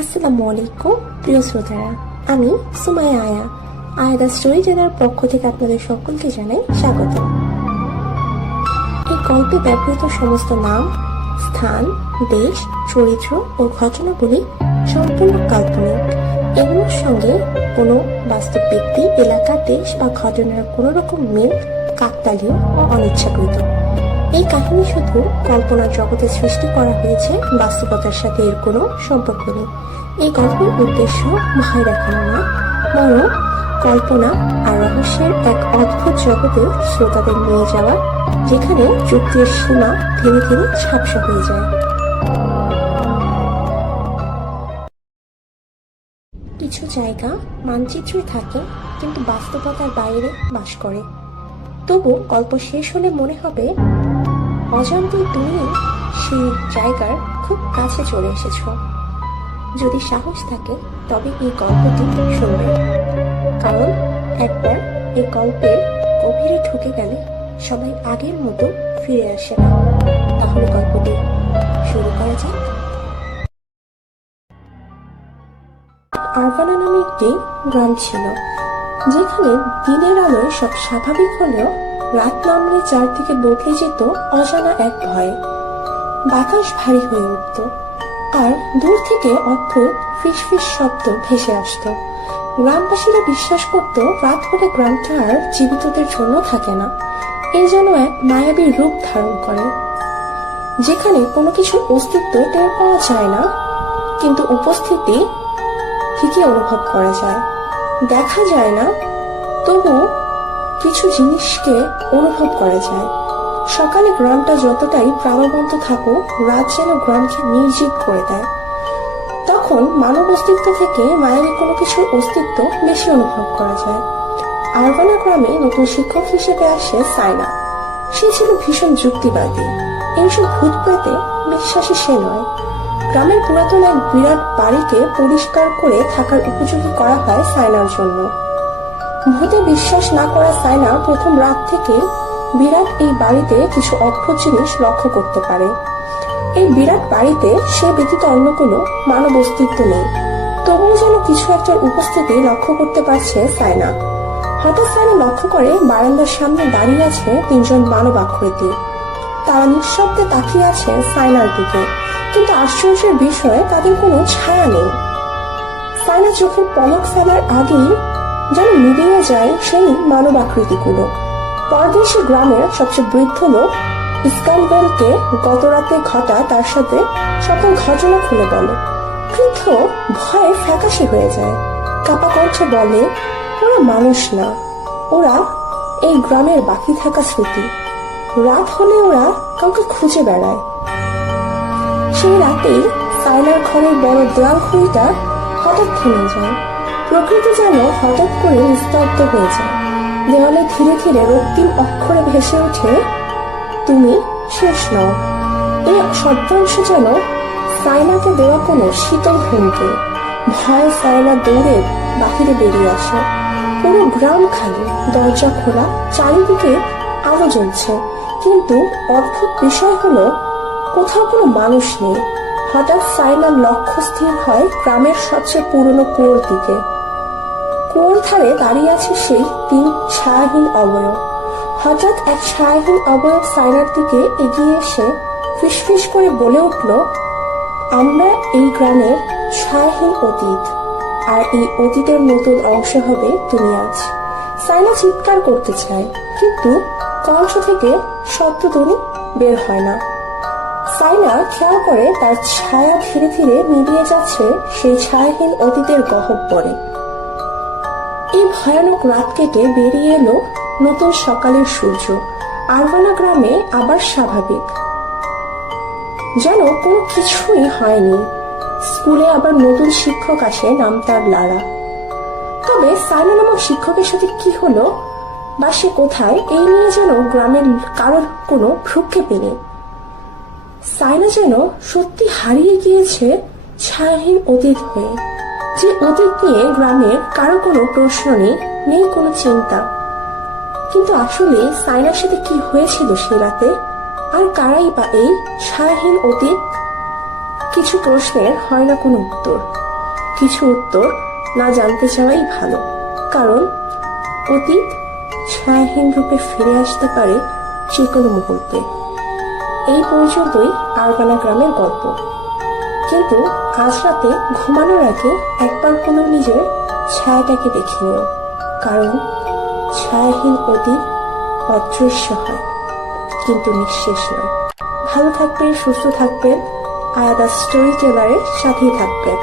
আসসালামু আলাইকুম প্রিয় শ্রোতারা, আমি সুমাইয়া আয়া স্টোরি টেলার পক্ষ থেকে আপনাদের সকলকে জানাই স্বাগত। এই গল্পে ব্যবহৃত সমস্ত নাম, স্থান, দেশ, চরিত্র ও ঘটনাগুলি সম্পূর্ণ কাল্পনিক। এগুলোর সঙ্গে কোনো বাস্তব ব্যক্তি, এলাকা, দেশ বা ঘটনার কোনো রকম মিল কাকতালীয় ও অনিচ্ছাকৃত। এই কাহিনী শুধু কল্পনার জগতে সৃষ্টি করা হয়েছে, বাস্তবতার সাথে এর কোনো সম্পর্ক নেই। এই গল্পের উদ্দেশ্য ভয় দেখানো না, বরং কল্পনা আর রহস্যের এক অদ্ভুত জগতে শ্রোতাদের নিয়ে যাওয়া, যেখানে যুক্তির সীমা ধীরে ধীরে ঝাপসা হয়ে যায়। কিছু জায়গা মানচিত্রে থাকে, কিন্তু বাস্তবতার বাইরে বাস করে। তবু গল্প শেষ হলে মনে হবে অজান্তেই তুমি সেই জায়গার খুব কাছে চলে এসেছ। যদি সাহস থাকে তবে এই গল্পটি শুনবে, কারণ একবার এই গল্পের গভীরে ঢুকে গেলে সবাই আগের মতো ফিরে আসে না। তাহলে গল্পটি শুরু করা যাক। আরভানা নামে একটি গ্রাম ছিল, যেখানে দিনের আলোয় সব স্বাভাবিক হলেও রাত নামলে চারদিকে বদলে যেত অজানা এক ভয়। বাতাস ভারী হয়ে উঠত, আর দূর থেকে অদ্ভুত ফিসফিস শব্দ ভেসে আসত। গ্রামবাসীরা বিশ্বাস করত রাত হলে গ্রামটা আর জীবিতদের জন্য থাকে না। এ যেন এক মায়াবী রূপ ধারণ করে, যেখানে কোনো কিছুর অস্তিত্ব টের পাওয়া যায় না, কিন্তু উপস্থিতি ঠিকই অনুভব করা যায়। দেখা যায় না, তবু কিছু জিনিসকে অনুভব করা যায়। সকালে গ্রামটা যতটাই প্রাণবন্ত থাকুক, রাত যেন গ্রামকে নির্জীব করে দেয়। তখন মানব অস্তিত্ব থেকে মায়াবী কোনো কিছুর অস্তিত্ব বেশি অনুভব করা যায়। আরভানা গ্রামে নতুন শিক্ষক হিসেবে আসে সাইনা। সে ছিল ভীষণ যুক্তিবাদী। এইসব ভূত প্রেতে বিশ্বাসী সে নয়। গ্রামের পুরাতন এক বিরাট বাড়িকে পরিষ্কার করে থাকার উপযোগী করা হয় সাইনার জন্য। ভূতে বিশ্বাস না করা সাইনা প্রথম রাত থেকে বিরাট এই বাড়িতে কিছু অদ্ভুত জিনিস লক্ষ্য করতে পারে। এই বিরাট বাড়িতে সে ব্যতীত অন্য কোনো মানব অস্তিত্ব নেই, তবুও যেন কিছু একটার উপস্থিতি লক্ষ্য করতে পারছে সাইনা। হঠাৎ সাইনা লক্ষ্য করে বারান্দার সামনে দাঁড়িয়ে আছে তিনজন মানব আকৃতি। তারা নিঃশব্দে তাকিয়ে আছে সাইনার দিকে, কিন্তু আশ্চর্যের বিষয়ে তাদের কোনো ছায়া নেই। সাইনা চোখের পলক ফেলার আগেই যেন মিলিয়ে যায় সেই মানব আকৃতিগুলো। পরদেশি গ্রামের সবচেয়ে বৃদ্ধ লোক ইস্কানবেলকে গত রাতে ঘটা তার সাথে সকল ঘটনা খুলে বলে। বৃদ্ধ ভয়ে ফ্যাকাশে হয়ে যায়, কাপা কণ্ঠে বলে, ওরা মানুষ না, ওরা এই গ্রামের বাকি থাকা স্মৃতি। রাত হলে ওরা কাউকে খুঁজে বেড়ায়। সেই রাতেই সাইনার ঘরের বড় দেওয়াল খুঁড়িটা হঠাৎ থেমে যায়। প্রকৃতি যেন হঠাৎ করে নিস্তব্ধ হয়ে যায়। দেওয়ালে ধীরে ধীরে রক্তিম অক্ষরে ভেসে ওঠে, তুমি শেষ নও। এই শব্দাংশ যেন সাইনাকে দেওয়া কোনো শীতল হুমকি। ভয়ে সাইনা দৌড়ে বাহিরে বেরিয়ে আসে। পুরো গ্রাম খালি, দরজা খোলা, চারিদিকে আলো জ্বলছে, কিন্তু অদ্ভুত বিষয় হলো কোথাও কোনো মানুষ নেই। হঠাৎ সাইনার লক্ষ্য স্থির হয় গ্রামের সবচেয়ে পুরনো কুয়োর দিকে। কুয়োর ধারে দাঁড়িয়ে আছে সেই তিন ছায়াহীন অবয়ব। হঠাৎ এক ছায়াহীন অবয়ব সাইনার দিকে এগিয়ে এসে ফিসফিস করে বলে উঠল, আমরা এই গ্রামের ছায়াহীন অতীত, আর এই অতীতের নতুন অংশ হবে তুমি আজ। সাইনা চিৎকার করতে চায়, কিন্তু কণ্ঠ থেকে শব্দধ্বনি বের হয় না। সাইনা খেয়াল করে তার ছায়া ধীরে ধীরে মিলিয়ে যাচ্ছে সেই ছায়াহীন অতীতের গহ্বরে। এই ভয়ানক রাত কেটে বেরিয়ে এলো নতুন সকালের সূর্য। আরভানা গ্রামে আবার স্বাভাবিক, যেন কোনো কিছুই হয়নি। স্কুলে আবার নতুন শিক্ষক আসে, নাম তার লারা। তবে সাইনা নামক শিক্ষকের সাথে কি হলো বা সে কোথায়, এই নিয়ে যেন গ্রামের কারোর কোনো ভ্রুক্ষেপই নেই। সাইনা যেন সত্যি হারিয়ে গিয়েছে ছায়াহীন অতীত হয়ে, যে অতীত নিয়ে গ্রামের কারো কোনো প্রশ্ন নেই, নেই কোনো চিন্তা। কিন্তু আসলে সাইনার সাথে কি হয়েছিল সে রাতে, আর কারাই বা এই ছায়াহীন অতীত? কিছু প্রশ্নের হয় না কোনো উত্তর। কিছু উত্তর না জানতে চাওয়াই ভালো, কারণ অতীত ছায়াহীন রূপে ফিরে আসতে পারে যে কোনো মুহূর্তে। এই পর্যন্তই আরবানা গ্রামের গল্প। কিন্তু আজ রাতে ঘুমানোর আগে একবার হলেও নিজের ছায়াটাকে দেখে নিও, কারণ ছায়াহীন অতীত অদৃশ্য হয় কিন্তু নিঃশেষ নয়। ভালো থাকবেন, সুস্থ থাকবেন, আয়াদা স্টোরি টেলারের সাথেই থাকবেন।